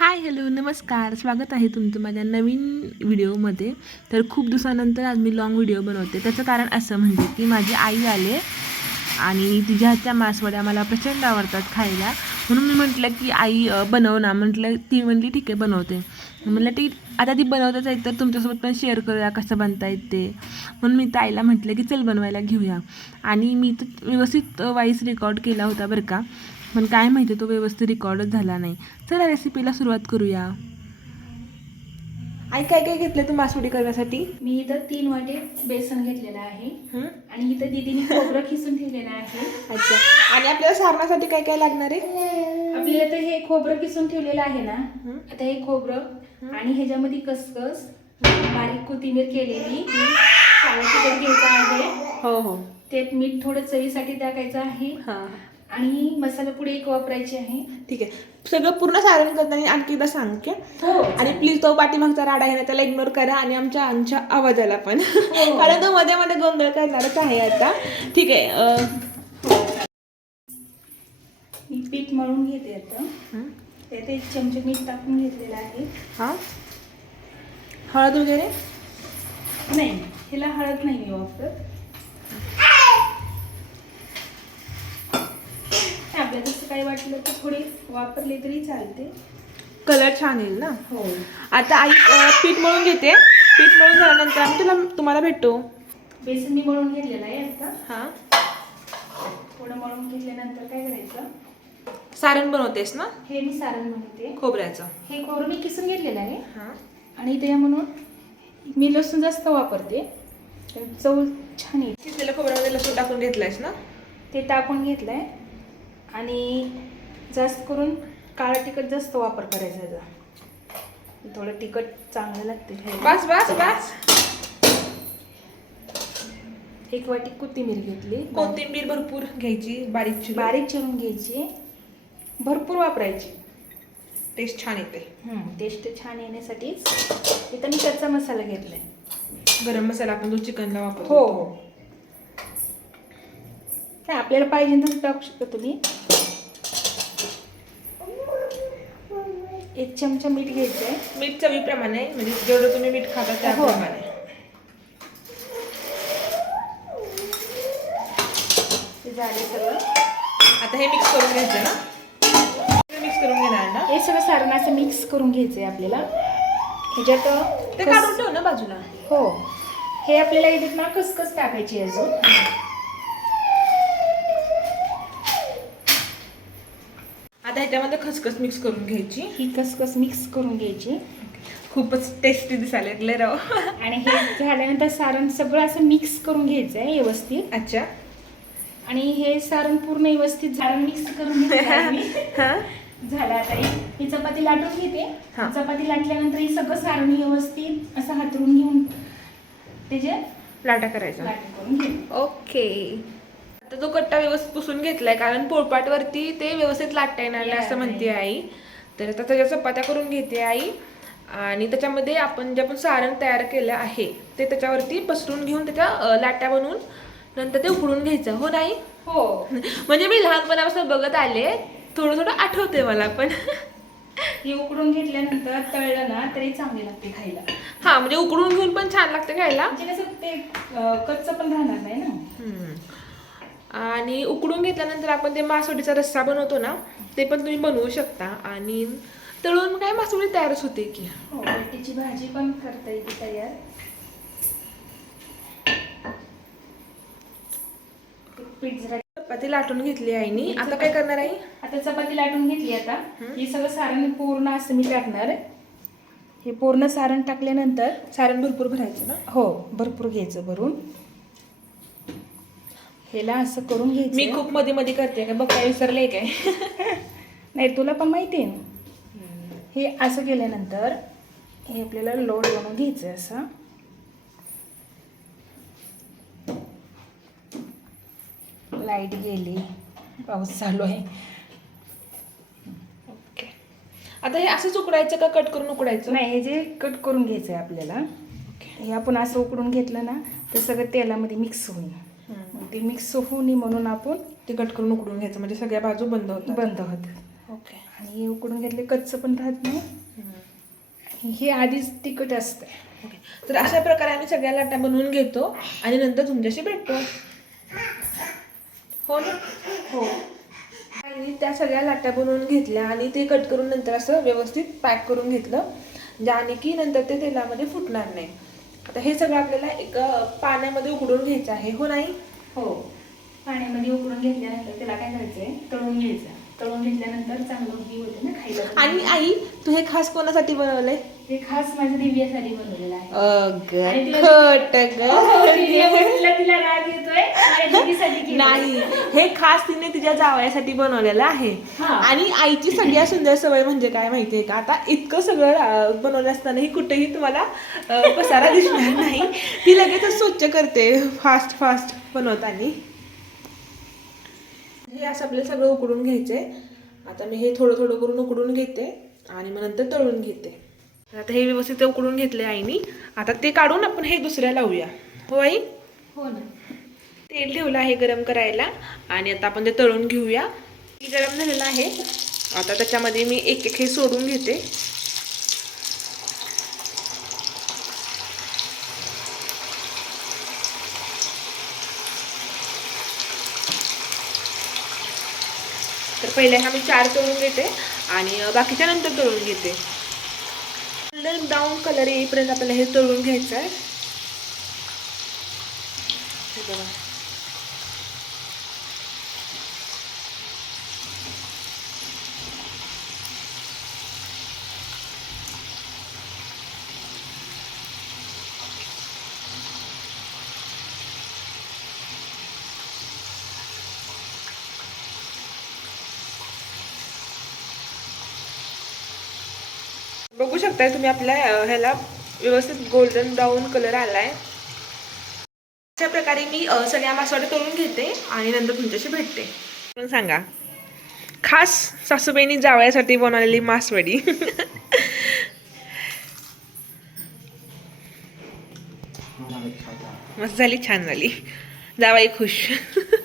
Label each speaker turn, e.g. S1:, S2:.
S1: Hi hello नमस्कार. स्वागत आहे तुमचं माझ्या नवीन व्हिडिओमध्ये. तर खूप दिवसानंतर आज मी लॉंग व्हिडिओ बनवते. त्याचं कारण असं म्हणजे की माझी आई आले आणि तिच्या हातच्या मासवड्या मला प्रचंड आवडतात खायला. म्हणून मी म्हटलं की आई बनव ना. म्हटलं ती म्हणली ठीक आहे बनवते. म्हटलं ती आता ती बनवतच आहे तर तुमच्यासोबत पण शेअर करूया कसं बनता येत ते. म्हणून मी तर आईला म्हटलं की चल बनवायला घेऊया. आणि मी तर व्यवस्थित वाईस रेकॉर्ड केला होता बरं का. पण काय माहिती तो व्यवस्थित रेकॉर्डच झाला नाही. चला रेसिपीला सुरुवात करूया. आई काय काय घेतलं तू मासवडी करण्यासाठी?
S2: मी इथं तीन वाटे बेसन घेतलेलं आहे.
S1: हं?
S2: आणि इथं दीदीने खोबरं खिसून ठेवलेलं आहे.
S1: अच्छा. आणि आपल्याला सारणासाठी काय काय लागणार आहे?
S2: आपल्याला इथं हे खोबरं किसून ठेवलेलं आहे ना
S1: हं?
S2: आता हे खोबरं आणि ह्याच्यामध्ये कसकस बारीक कोथिंबीर केलेली घ्यायचं आहे.
S1: हो हो.
S2: त्यात मीठ थोडं चवीसाठी टाकायचं आहे.
S1: हां.
S2: आणि मसाला पुढे एक वापरायची आहे.
S1: ठीक आहे. सगळं पूर्ण सारण करताना आणखी एकदा सांग की
S2: हो.
S1: आणि प्लीज तो पाठीमागचा राडा आहे ना त्याला इग्नोर करा आणि आमच्या आमच्या आवाजाला पण. कारण तो मध्ये मध्ये गोंधळ करणारच आहे आता. ठीक आहे
S2: मी पीठ मळून घेते आता.
S1: हं?
S2: त्यात एक चमचे मीठ टाकून घेतलेलं आहे.
S1: हां? हळद वगैरे?
S2: नाही ह्याला हळद नाही वापरत. आपल्याला जसं काही वाटलं तर थोडी वापरली तरी चालते.
S1: कलर छान येईल ना?
S2: हो.
S1: आता आई अं, पीठ मळून घेते. पीठ मळून झाल्यानंतर आम्ही तुला तुम्हाला भेटतो.
S2: बेसन मी मळून घेतलेलं आहे आता.
S1: हां.
S2: थोडं मळून घेतल्यानंतर काय करायचं?
S1: सारण बनवतेस ना?
S2: हे मी सारण बनवते.
S1: खोबऱ्याचं.
S2: हे खोबरं मी किसून घेतलेलं आहे.
S1: हां.
S2: आणि ते म्हणून मी लसूण जास्त वापरते. तर चव छान येते
S1: किसलेल्या खोबऱ्यामध्ये लसूण टाकून घेतलायस ना?
S2: ते टाकून घेतलं आहे आणि जास्त करून काळा तिखट जास्त वापर करायचा याचा थोडं तिखट चांगलं लागते.
S1: बस बस बस.
S2: एक वाटी कोथिंबीर घेतली.
S1: कोथिंबीर भरपूर घ्यायची बारीक चिरून.
S2: बारीक चिरून घ्यायची. भरपूर वापरायची.
S1: टेस्ट छान येते.
S2: टेस्ट छान येण्यासाठी इथं मी कच्चा मसाला घेतलाय.
S1: गरम मसाला आपण जो चिकनला वापरतो.
S2: हो हो. काय आपल्याला पाहिजे तसं टाकू शकता तुम्ही. एक चमचा मीठ घ्यायचं आहे
S1: मीठ चवीप्रमाणे म्हणजे जेवढं तुम्ही मीठ खाता त्याप्रमाणे.
S2: ते झाले सगळं.
S1: आता हे मिक्स करून घ्यायचं ना? मिक्स करून घेणार ना?
S2: हे सगळं सारण असं मिक्स करून घ्यायचं आहे आपल्याला. ह्याच्यात
S1: ते काढून ठेव ना बाजूला.
S2: हो. हे आपल्याला याच्यात ना कसकस टाकायची अजून?
S1: आता ह्याच्यामध्ये खसखस मिक्स करून घ्यायची.
S2: ही कसकस मिक्स करून घ्यायची.
S1: खूपच टेस्टी दिसायला लागले राव.
S2: आणि हे झाल्यानंतर सारण सगळं असं मिक्स करून घ्यायचं आहे व्यवस्थित.
S1: अच्छा.
S2: आणि हे सारण पूर्ण व्यवस्थित सारण मिक्स करून घेतलं.
S1: हा.
S2: झालं आता ही. चपाती लाटून घेते. चपाती लाटल्यानंतर हे सगळं सारण व्यवस्थित असं हातरून घेऊन त्याचे
S1: लाटा करायचा.
S2: लाटून करून घेते.
S1: ओके आता तो कट्टा व्यवस्थित पुसून घेतलाय कारण पोळपाटवरती ते व्यवस्थित लाटता येणार नाही असं म्हणते आई. तर आता त्याच्या चपात्या करून घेते आई. आणि त्याच्यामध्ये आपण जे आपण सारण तयार केलं आहे ते त्याच्यावरती पसरून घेऊन त्याच्या लाट्या बनवून नंतर ते उकडून घ्यायचं. हो नाही?
S2: हो.
S1: म्हणजे मी लहानपणापासून बघत आले थोडं थोडं आठवते मला पण.
S2: हे उकडून घेतल्यानंतर तळलं ना तरी चांगले लागते खायला.
S1: हा म्हणजे उकडून घेऊन पण छान लागतं खायला.
S2: म्हणजे कसं ते कच्चं पण राहणार नाही ना.
S1: आणि उकडून घेतल्यानंतर आपण ते मासवडीचा रस्सा बनवतो ना ते पण तुम्ही बनवू शकता. आणि तळून काय मासवडी तयारच होते की.
S2: हो बटाट्याची भाजी पण करता येते तयार. ते पीठ जरा
S1: चपाती लाटून घेतली आईनी. आता काय करणार आहे
S2: आता चपाती लाटून घेतली आता. हे? सगळं सारण पूर्ण असं मी टाकणार हे पूर्ण सारण टाकल्यानंतर
S1: सारण भरपूर भरायचं ना?
S2: हो भरपूर घ्यायचं भरून. ह्याला असं करून घ्यायचं.
S1: मी खूप मध्ये मध्ये करते काय बघ काय विसरले काय?
S2: नाही तुला पण माहिती आहे ना. हे असं केल्यानंतर हे आपल्याला लोड बनवून घ्यायचं असं. लाइट गेली. पाऊस चालू आहे.
S1: ओके. आता हे असंच उकडायचं का कट करून उकडायचं?
S2: नाही हे जे कट करून घ्यायचं आहे आपल्याला हे आपण असं उकडून घेतलं ना तर सगळं तेलामध्ये मिक्स होईल. ते मिक्स होऊ नये म्हणून आपण
S1: ते कट करून उकडून घ्यायचं. म्हणजे सगळ्या बाजू बंद होतात.
S2: बंद होत
S1: ओके.
S2: आणि हे उकडून घेतले कच्चं पण राहत नाही. हे आधीच तिखट असतं
S1: ओके. तर अशा प्रकारे आम्ही सगळ्या लाटा बनवून घेतो आणि नंतर तुमच्याशी भेटतो. हो ना?
S2: हो.
S1: आणि त्या सगळ्या लाट्या बनवून घेतल्या आणि ते कट करून नंतर असं व्यवस्थित पॅक करून घेतलं. ज्याने की नंतर ते तेलामध्ये फुटणार नाही. आता हे सगळं आपल्याला एक पाण्यामध्ये उकडून घ्यायचं आहे. हो नाही?
S2: हो. पाण्यामध्ये उकळून घेतल्यानंतर त्याला काय करायचंय? तळून घ्यायचं. तळून घेतल्यानंतर चांगलं होते ना खायला.
S1: आणि आई तू हे खास कोणासाठी बनवलंय?
S2: ते खास माझ्या दिव्यासाठी बनवलेलं आहे. आणि
S1: अग
S2: तिला-
S1: खट
S2: हो, तिला राग येतोय.
S1: नाही हे खास तिने तिच्या जावयासाठी बनवलेलं आहे. आणि आईची सगळ्यात सुंदर सवय म्हणजे काय माहितीये का? आता इतकं सगळं बनवलं असतानाही कुठेही तुम्हाला पसारा दिसणार नाही. ती लगेचच स्वच्छ करते फास्ट फास्ट बनवताना. हे असं आपल्याला सगळं उकडून घ्यायचंय. आता मी हे थोडं थोडं करून उकडून घेते आणि मग नंतर तळून घेते. तर आता हे व्यवस्थित उकडून घेतले आईनी. आता ते काढून आपण हे दुसऱ्या लावूया. हो आई?
S2: हो ना.
S1: तेल ठेवलं आहे गरम करायला आणि आता आपण ते तळून घेऊया. तेल गरम झालेलं आहे. आता त्याच्यामध्ये मी एक एक हे सोडून घेते. तर पहिले हा मी चार तळून घेते आणि बाकीच्या नंतर तळून घेते. गोल्डन ब्राऊन कलर येईपर्यंत आपल्याला हे तळून घ्यायचं आहे बघा बघू शकताय तुम्ही आपल्या ह्याला व्यवस्थित गोल्डन ब्राऊन कलर आलाय. अशा प्रकारे मी सगळ्या मासवड्या करून घेते आणि नंतर तुमच्याशी भेटते. पण सांगा खास सासूबाईंनी जावयासाठी बनवलेली मासवडी. मस्त झाली छान झाली. जावाई खुश.